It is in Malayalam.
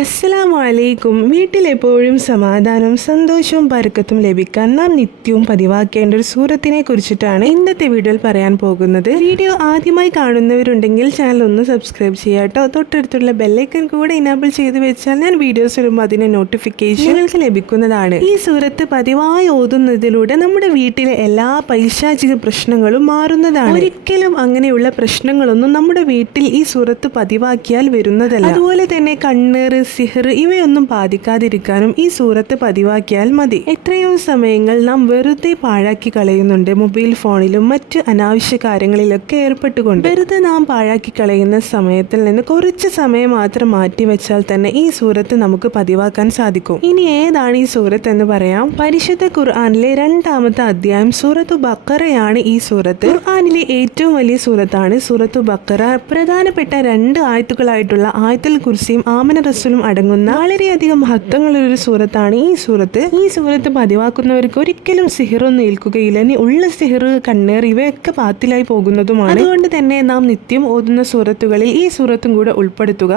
അസ്സലാമലൈക്കും. വീട്ടിലെപ്പോഴും സമാധാനവും സന്തോഷവും ബർക്കത്തും ലഭിക്കാൻ നാം നിത്യവും പതിവാക്കേണ്ട ഒരു സൂറത്തിനെ കുറിച്ചിട്ടാണ് ഇന്നത്തെ വീഡിയോയിൽ പറയാൻ പോകുന്നത്. വീഡിയോ ആദ്യമായി കാണുന്നവരുണ്ടെങ്കിൽ ചാനൽ ഒന്ന് സബ്സ്ക്രൈബ് ചെയ്യാട്ടോ. തൊട്ടടുത്തുള്ള ബെല്ലൈക്കൺ കൂടെ ഇനാബിൾ ചെയ്ത് വെച്ചാൽ ഞാൻ വീഡിയോസ് ഇടുമ്പോൾ അതിന്റെ നോട്ടിഫിക്കേഷൻ നിങ്ങൾക്ക് ലഭിക്കുന്നതാണ്. ഈ സൂറത്ത് പതിവായി ഓതുന്നതിലൂടെ നമ്മുടെ വീട്ടിലെ എല്ലാ പൈശാചിക പ്രശ്നങ്ങളും മാറുന്നതാണ്. ഒരിക്കലും അങ്ങനെയുള്ള പ്രശ്നങ്ങളൊന്നും നമ്മുടെ വീട്ടിൽ ഈ സൂറത്ത് പതിവാക്കിയാൽ വരുന്നതല്ല. അതുപോലെ തന്നെ കണ്ണേർ, സിഹർ ഇവയൊന്നും ബാധിക്കാതിരിക്കാനും ഈ സൂറത്ത് പതിവാക്കിയാൽ മതി. എത്രയോ സമയങ്ങൾ നാം വെറുതെ പാഴാക്കി കളയുന്നുണ്ട്. മൊബൈൽ ഫോണിലും മറ്റ് അനാവശ്യ കാര്യങ്ങളിലൊക്കെ ഏർപ്പെട്ടുകൊണ്ട് വെറുതെ നാം പാഴാക്കി കളയുന്ന സമയത്തിൽ നിന്ന് കുറച്ച് സമയം മാത്രം മാറ്റിവെച്ചാൽ തന്നെ ഈ സൂറത്ത് നമുക്ക് പതിവാക്കാൻ സാധിക്കും. ഇനി ഏതാണ് ഈ സൂറത്ത് എന്ന് പറയാം. പരിശുദ്ധ ഖുർആനിലെ 2-ാമത്തെ അധ്യായം സൂറത്തു ബഖറയാണ് ഈ സൂറത്ത്. ഖുർആനിലെ ഏറ്റവും വലിയ സൂറത്താണ് സൂറത്തു ബഖറ. പ്രധാനപ്പെട്ട 2 ആയത്തുകളായിട്ടുള്ള ആയത്തുൽ കുർസിയും ആമന റസൂലും അടങ്ങുന്ന വളരെയധികം മഹത്വങ്ങളുള്ളൊരു സൂറത്താണ് ഈ സൂറത്ത്. ഈ സൂറത്ത് പതിവാക്കുന്നവർക്ക് ഒരിക്കലും സിഹിറൊന്നും ഏൽക്കുകയില്ല. ഇനി ഉള്ള സിഹിർ, കണ്ണേർ ഇവയൊക്കെ പാത്തിലായി പോകുന്നതുമാണ്. അതുകൊണ്ട് തന്നെ നാം നിത്യം ഓതുന്ന സൂറത്തുകളിൽ ഈ സൂറത്തും കൂടെ ഉൾപ്പെടുത്തുക.